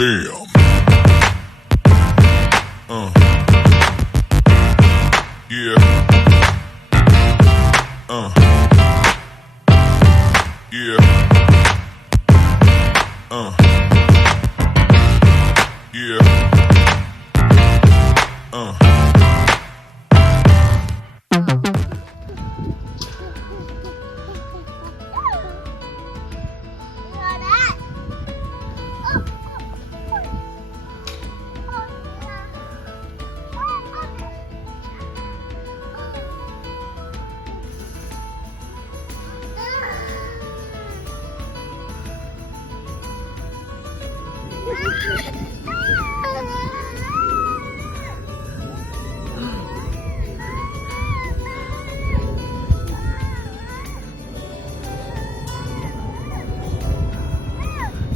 Damn. Yeah. Yeah. Yeah.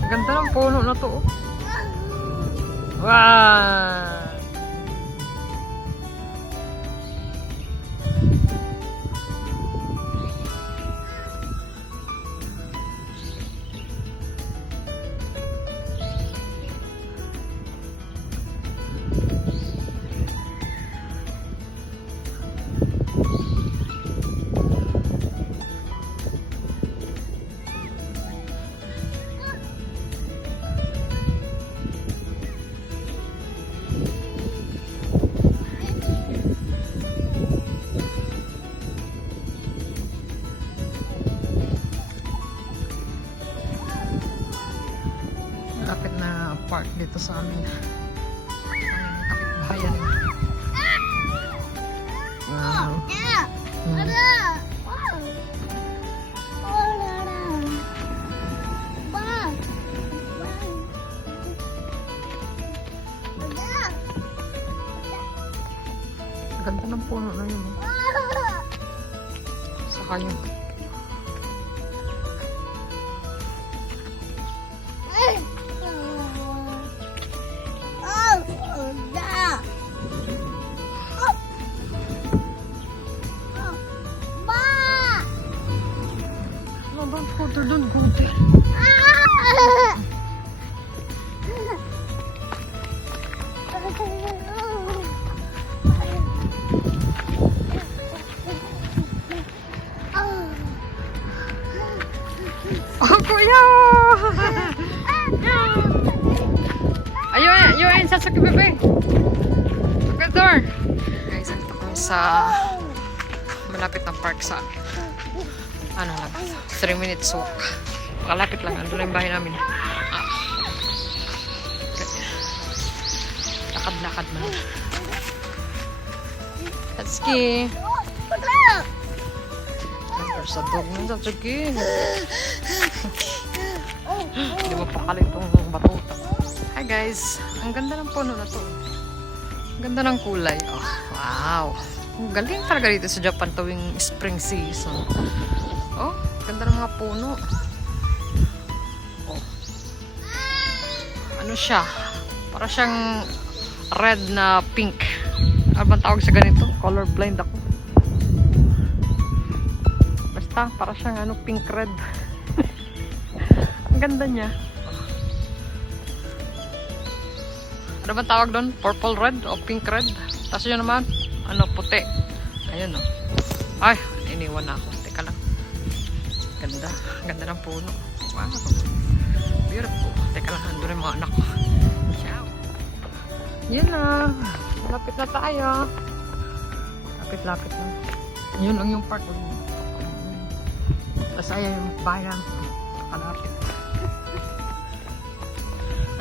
Ganda ng puno na to. Wow! Malapit na park dito sa amin. Ang kapitbahayan. Wow. Ganda ng puno na yun. Saka yung don't go there, don't go there. Oh, kuya! Ayun, sasakit bebe. Together. Guys, nandito kami sa malapit na park sa ano lang, 3 minutes walk. Makalapit lang, andun lang yung bahay namin. Lakad-lakad man. Let's go. There's a dog na sa chicken. Hindi mo pakala itong batuta. Hi guys, ang ganda ng puno na to. Ang ganda ng kulay. Oh, wow. Ang galing talaga dito sa Japan tuwing spring season. Oh, ganda ng mga puno. Oh. Ano siya? Para siyang red na pink. Ano bang tawag sa ganito? Color blind ako. Basta, para siyang ano, pink red. Ang ganda niya. Ano bang tawag doon? Purple red o pink red? Tapos yun naman, ano, puti. Ayun o. Ay, iniwan na ako. Teka lang. Ganda. Ganda ng puno. Wow. Beautiful. Teka lang, andun yung mga anak ko. Ciao. Yun lang. Lapit na tayo. Lapit-lapit na. Yun lang yung park. Tapos ayan yung bayan. Kalapit.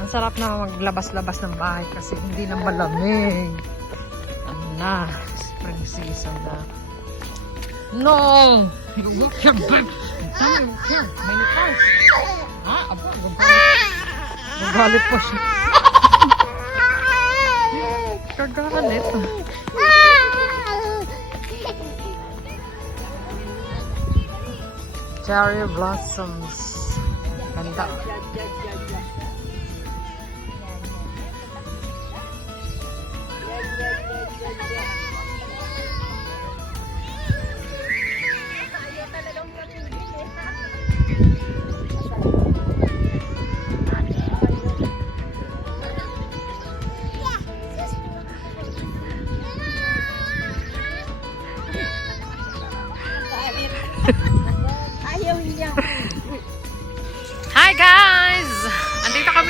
Ang sarap na maglabas-labas ng bahay kasi hindi na malamig. Ano na? Spring season na. No! You look here, babe! Come here! May lipas! Ha? Aba, gagalit pa siya. Gagalit. Cherry blossoms. Ganda.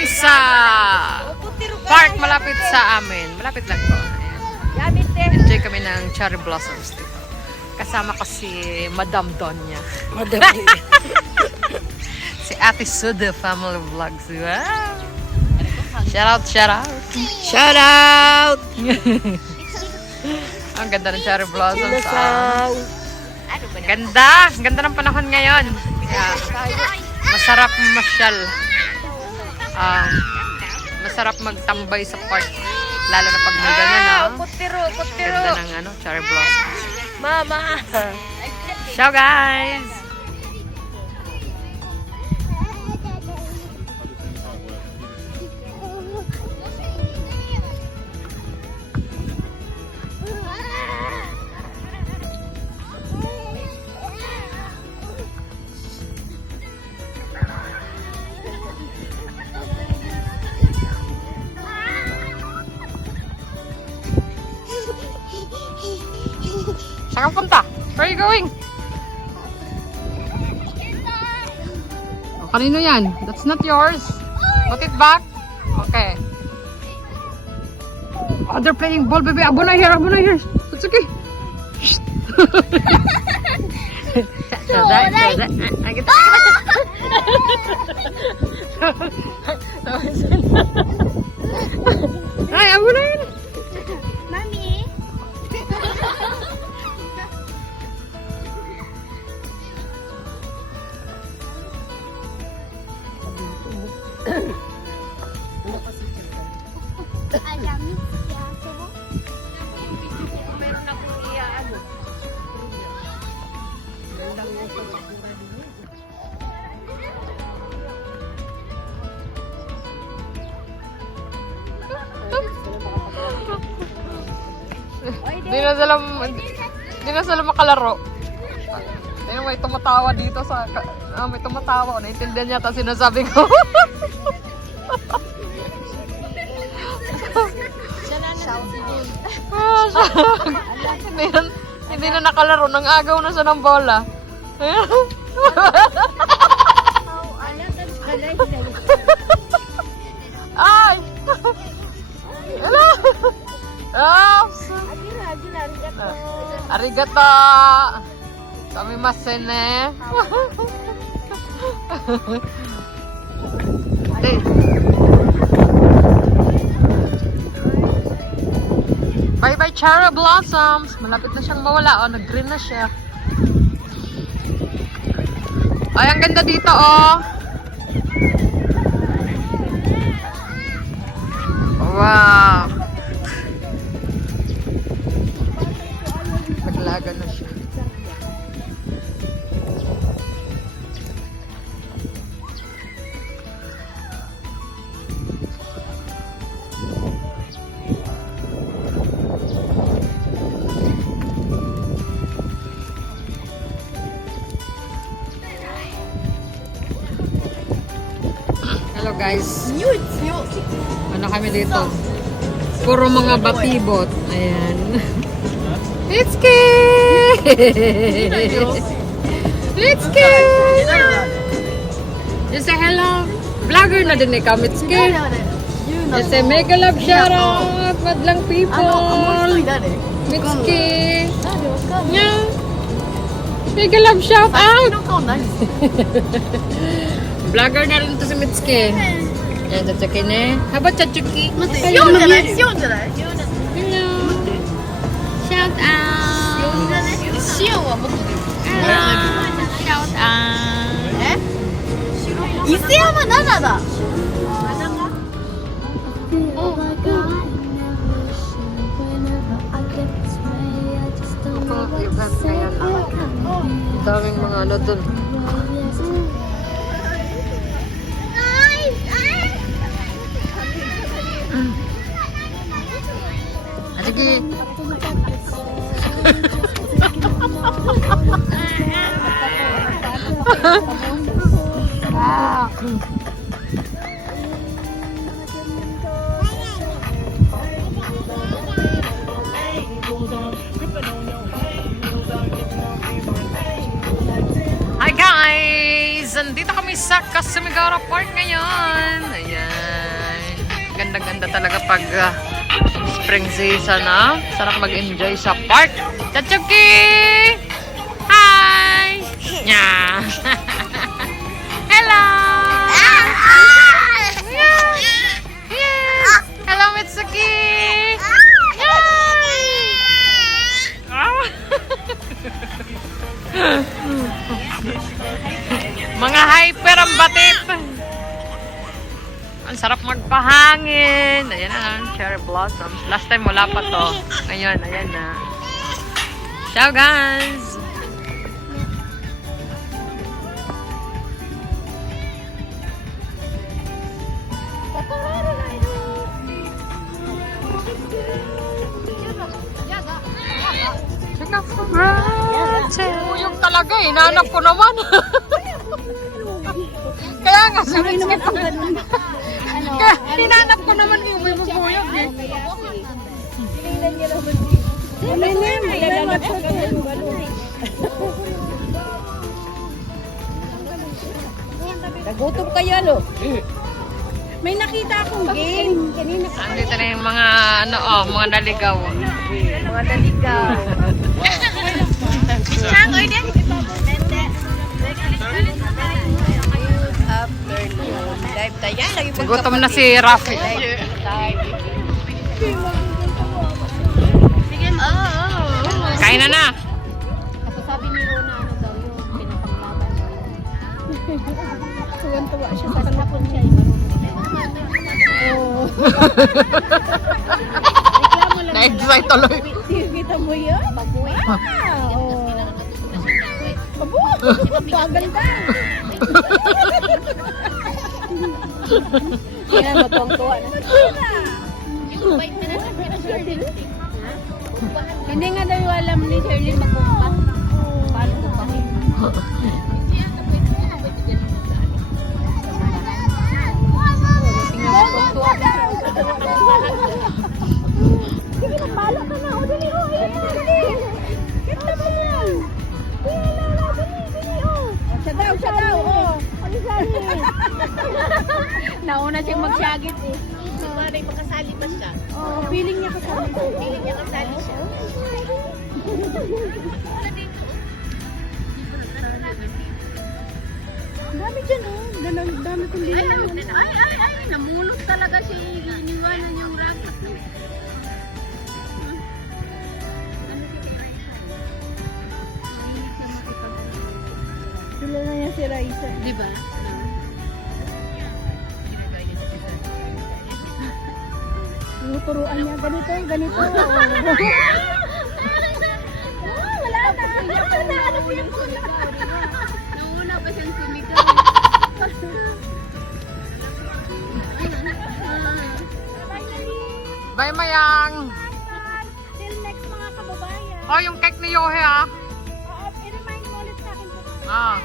kami sa park malapit sa amin. Malapit lang po. Ayan. Enjoy kami ng cherry blossoms dito. Kasama ko si Madam Donya. Si Ate Suda Family Vlogs. Wow! Shout out, shout out. Shout out! Ang ganda ng cherry blossoms. Ganda! Ganda ng panahon ngayon. Yeah. Masarap masyal. Masarap magtambay sa park. Lalo na pag may ganyan, no? Ganda ng cherry blossoms. Mama! Ciao, guys! Saan ka punta? Where are you going? Oh, kanino yan? That's not yours. Put it back. Okay. Oh, they're playing ball, baby. Abo na here, abo na here. It's okay. Shh. Ay, abo na yun. Mami! Di na sila makalaro. Ayun, may tumatawa dito sa... may tumatawa. Naintindihan yata sinasabi ko. Hindi na nakalaro. Nang agaw na siya ng bola. Ay! Hello! Arigato! Sumimasen. Bye-bye cherry blossoms. Malapit na siyang mawala. Oh, nag-green na siya. Ay, ang ganda dito, oh. Wow. Naglaga na siya. Hello guys. Ano kami dito? Puro mga batibot. Ayan. It's cute! It's cute! Just say hello. Vlogger na din ikaw, Mitsuki. Just say mega love shoutout, madlang people. Mitsuki. Yeah. Mega love shoutout. Vlogger na rin to si Mitsuki. Yan, Tatsuki ne. How about Tatsuki? Hello. Shout out. Shout out. 伊勢山7だ Ito, event ngayon. Daming mga ano dun. Sige. Hi guys! Nandito kami sa Casamigara Park ngayon. Ayan. ganda-ganda talaga pag spring season, ha? Sarap mag-enjoy sa park. Chachuki! Hi! Yeah! Hello! Yes! Hello, Mitsuki! Mga hyper ang batip. Ang sarap magpahangin. Ayan na, cherry blossoms. Last time wala pa to. Ngayon, ayan na. Ciao, guys! Yung talaga, hinahanap ko naman. Kaya nga, sabi naman ako ganun. Kaya, hinahanap ko naman yung may maguyog eh. Nagutom kayo, no? May nakita akong game. Kanina ka. Andito na yung mga, mga naligaw. Mga daligaw. Sangoy din. Afternoon. Dive tayo. Lagi Gutom na si Rafi. Kain na na. Ako sabi ni Rona, ano daw yung pinapanglaban niya. Tuwan-tuwa siya sa kanapon siya. Oo. Na-excite tuloy. Kita mo yun? Babuhay. Oo. Paganda. Yan, matuwang-tuwa na. Hindi nga daw alam ni Shirley magkumpa. Paano kumpahin? Tingnan mo tuwa na. Sige na, pala ka na. O, dali, o. Dali. Kita mo yan. Siya daw, o. Ano sabi? Nauna siyang magsyagit eh. Parang makasali pa siya. Oo, feeling niya kasali. Feeling niya kasali siya. Dami dyan, oh. Dami kong dinalaman. Ay, namulot talaga siya. Iniwanan yung racket. Tulala niya si Raisa. Di ba? Turuan niya ganito. Wala na. Nahanap niya po. Nauna pa siyang sumigaw. Bye, Mayang. Till next mga kababayan. Oh, yung cake ni Yohe, ah. I-remind mo ulit sa akin. Ah.